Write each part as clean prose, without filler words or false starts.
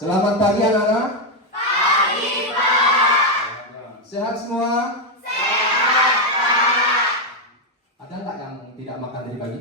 Selamat pagi anak-anak. Pagi, Pak. Sehat semua? Sehat, Pak. Ada nggak yang tidak makan dari pagi?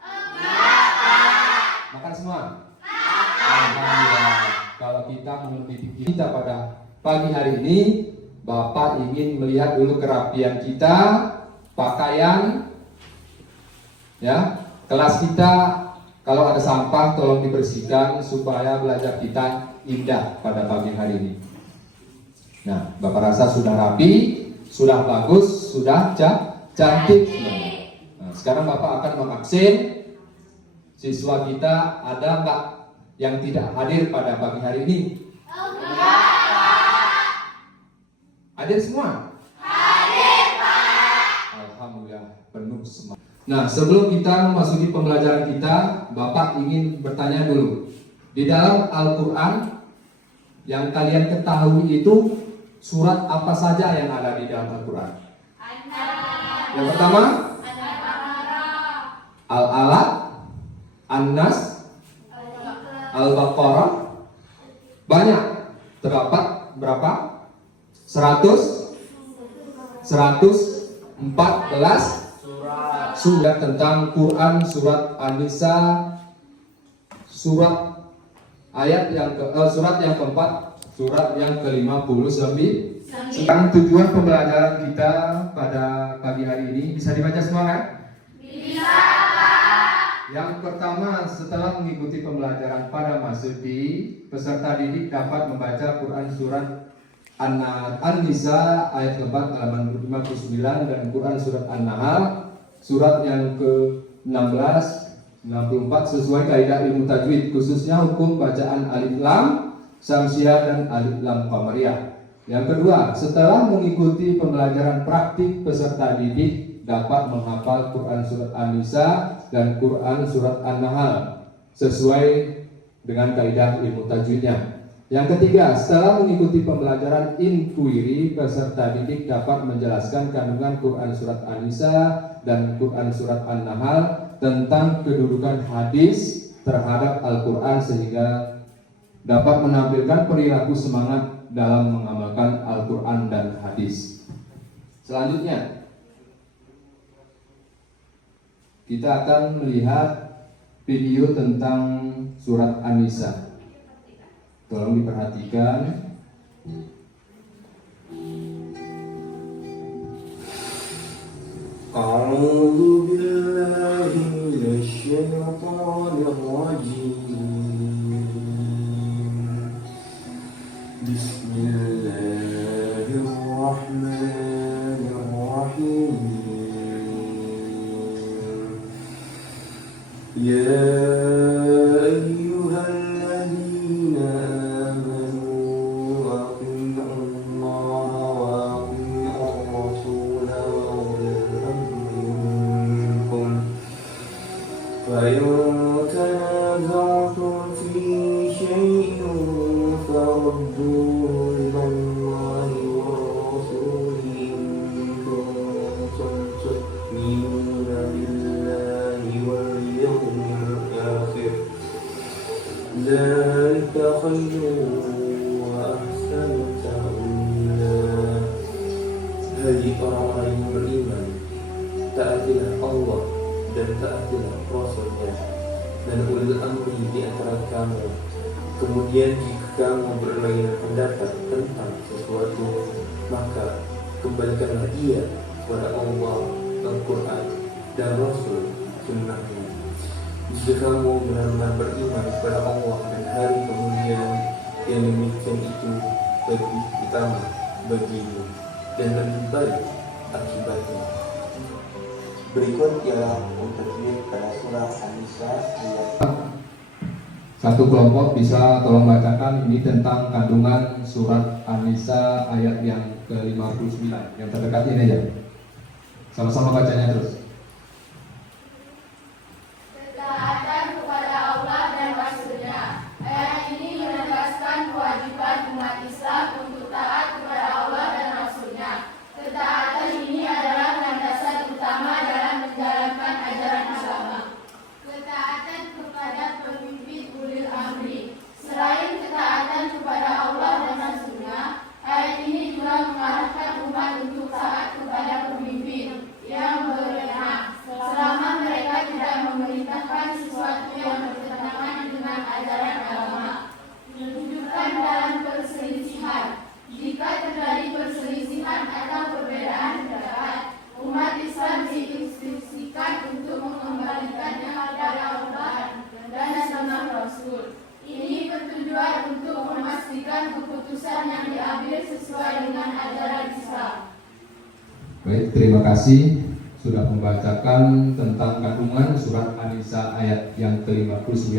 Enggak, Pak. Makan semua? Makan. Alhamdulillah. Kalau kita mengerti kita pada pagi hari ini, Bapak ingin melihat dulu kerapian kita, pakaian, ya, kelas kita. Kalau ada sampah tolong dibersihkan supaya belajar kita indah pada pagi hari ini. Nah, Bapak rasa sudah rapi, sudah bagus, sudah cantik. Nah, sekarang Bapak akan mengabsen siswa kita. Ada nggak yang tidak hadir pada pagi hari ini? Enggak, Pak. Hadir semua? Hadir, Pak. Alhamdulillah, penuh semangat. Nah, sebelum kita memasuki pembelajaran kita, Bapak ingin bertanya dulu. Di dalam Al-Quran yang kalian ketahui itu surat apa saja yang ada di dalam Al-Quran? Yang pertama, Al-Alaq, An-Nas, Al-Baqarah. Banyak. Terdapat berapa? 114 surat tentang Quran, surat An-Nisa, surat yang keempat, surat yang ke-59. Sekarang tujuan pembelajaran kita pada pagi hari ini bisa dibaca semua kan? Bisa, Pak. Yang pertama, setelah mengikuti pembelajaran pada Masudi, peserta didik dapat membaca Quran surat An-Nisa ayat keempat halaman 59 dan Quran surat An-Nahl surat yang ke-16, 64 sesuai kaidah ilmu tajwid, khususnya hukum bacaan alif lam samsiah dan alif lam qamariyah. Yang kedua, setelah mengikuti pembelajaran praktik, peserta didik dapat menghafal Quran surat An-Nisa dan Quran surat An-Nahl sesuai dengan kaidah ilmu tajwidnya. Yang ketiga, setelah mengikuti pembelajaran inquiry, peserta didik dapat menjelaskan kandungan Quran surat An-Nisa dan Quran surat An-Nahl tentang kedudukan hadis terhadap Al-Quran sehingga dapat menampilkan perilaku semangat dalam mengamalkan Al-Quran dan hadis. Selanjutnya, kita akan melihat video tentang surat An-Nisa. Tolong diperhatikan. أعوذ بالله من الشيطان الرجيم بسم الله الرحمن الرحيم يا أيها الذين آمنوا أطيعوا الله وأطيعوا الرسول وأولي الأمر منكم فإن تنازعتم في شيء فردوه إلى الله والرسول إن كنتم تؤمنون بالله واليوم الآخر ذلك خير وأحسن تأويلا. Hai orang-orang yang beriman, taatilah Allah dan taatilah Rasul-Nya dan ulil amri di antara kamu. Kemudian jika kamu berlainan pendapat tentang sesuatu, maka kembalikanlah ia kepada Allah, Al-Quran dan Rasul Sunnahnya. Jika kamu benar-benar beriman kepada Allah dan hari kemudian, yang demikian itu lebih utama bagimu dan lebih baik akibatnya. Berikut ialah tajwid pada surah An-Nisa ayat. Satu kelompok bisa tolong bacakan ini tentang kandungan surat An-Nisa ayat yang ke-59. Yang terdekat ini aja. Sama-sama bacanya terus. Ketaatan kepada Allah dan Rasul-Nya. Ayat ini menegaskan kewajiban umat Islam untuk taat kepada Allah dan Rasul-Nya. Ketaatan ini adalah landasan utama dalam menjalankan ajaran agama. Ketaatan kepada pemimpin ulil amri. Selain ketaatan keputusan yang diambil sesuai dengan ajaran Islam. Baik, terima kasih sudah membacakan tentang kandungan surat An-Nisa ayat yang ke-59.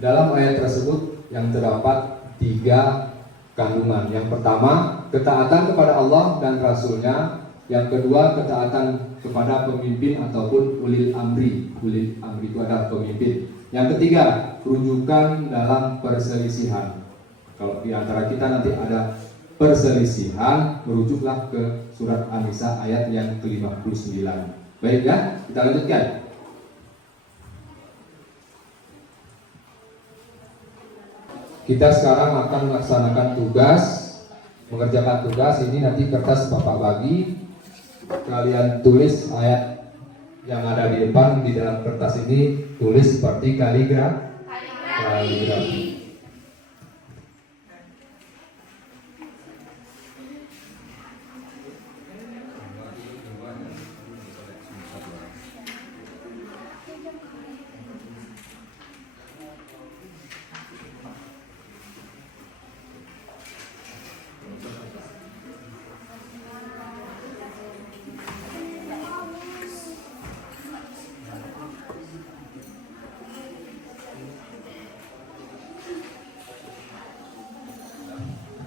Dalam ayat tersebut yang terdapat 3 kandungan. Yang pertama, ketaatan kepada Allah dan Rasul-Nya. Yang kedua, ketaatan kepada pemimpin ataupun ulil amri. Ulil amri itu adalah pemimpin. Yang ketiga, rujukan dalam perselisihan. Kalau di antara kita nanti ada perselisihan, merujuklah ke surat An-Nisa ayat yang ke-59. Baik ya, kita lanjutkan. Kita sekarang akan melaksanakan tugas, mengerjakan tugas. Ini nanti kertas Bapak bagi. Kalian tulis ayat yang ada di depan. Di dalam kertas ini tulis seperti kaligrafi.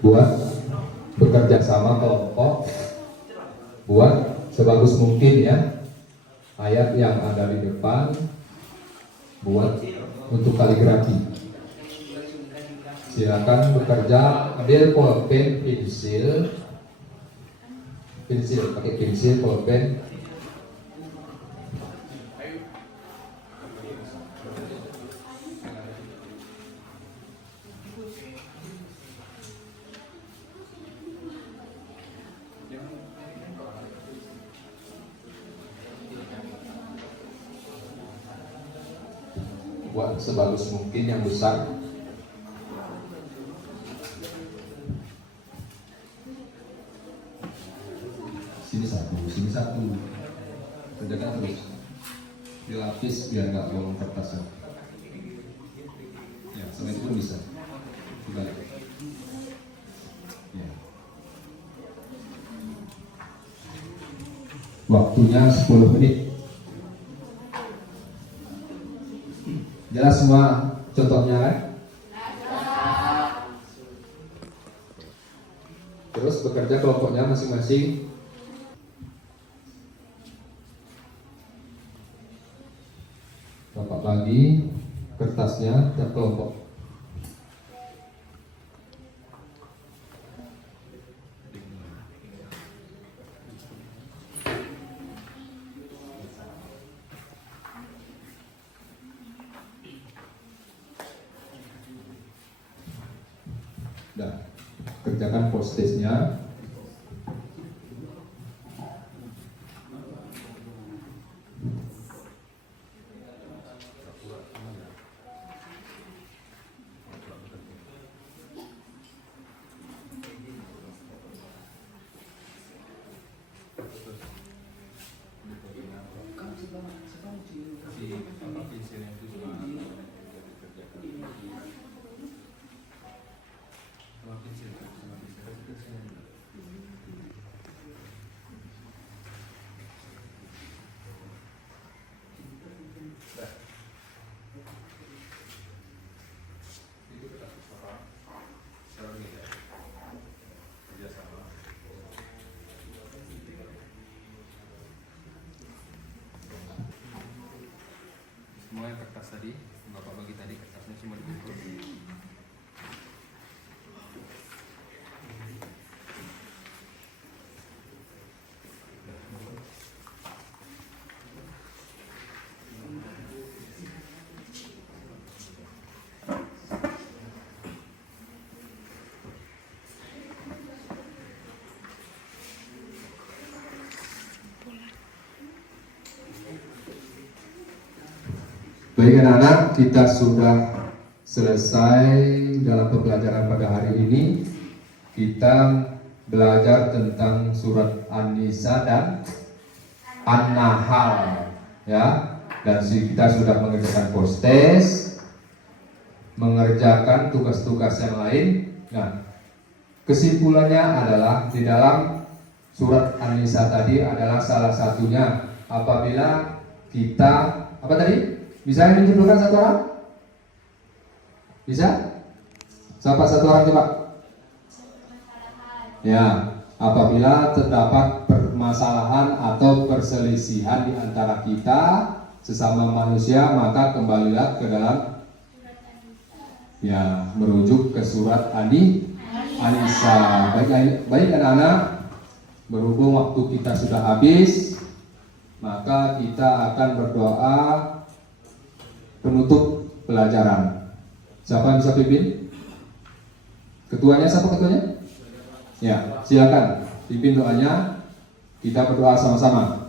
Buat bekerja sama kelompok, buat sebagus mungkin ya ayat yang ada di depan, buat untuk kaligrafi. Silakan bekerja, ambil pulpen, pensil, pakai pensil, pulpen. Buat sebagus mungkin yang besar. Sini satu. Kerjakan terus. Dilapis biar nggak bolong kertasnya. Ya, sama itu pun bisa. Dibalik. Ya. Waktunya 10 menit. Jelas semua contohnya kan? Terus bekerja kelompoknya masing-masing. Bapak bagi kertasnya tiap kelompok. Dan kerjakan post-testnya. Semua yang kertas tadi, Bapak bagi tadi kertasnya semua dikumpul. Baik anak-anak, kita sudah selesai dalam pembelajaran pada hari ini. Kita belajar tentang surat An-Nisa dan An-Nahl, ya. Dan kita sudah mengerjakan post test. mengerjakan tugas-tugas yang lain. Nah, kesimpulannya adalah di dalam surat An-Nisa tadi adalah salah satunya apabila kita apa tadi? Bisa menyimpulkan satu orang? Bisa? Siapa satu orang coba? Ya, apabila terdapat permasalahan atau perselisihan di antara kita sesama manusia, maka kembalilah ke dalam ya merujuk ke surat An-Nisa. Baik anak-anak, berhubung waktu kita sudah habis, maka kita akan berdoa penutup pelajaran. Siapa yang bisa pimpin? Ketuanya siapa ketuanya? Ya, silakan pimpin doanya. Kita berdoa sama-sama.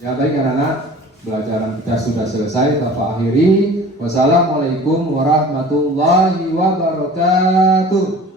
Ya baik anak-anak, pelajaran kita sudah selesai, kita akhiri. Wassalamualaikum warahmatullahi wabarakatuh.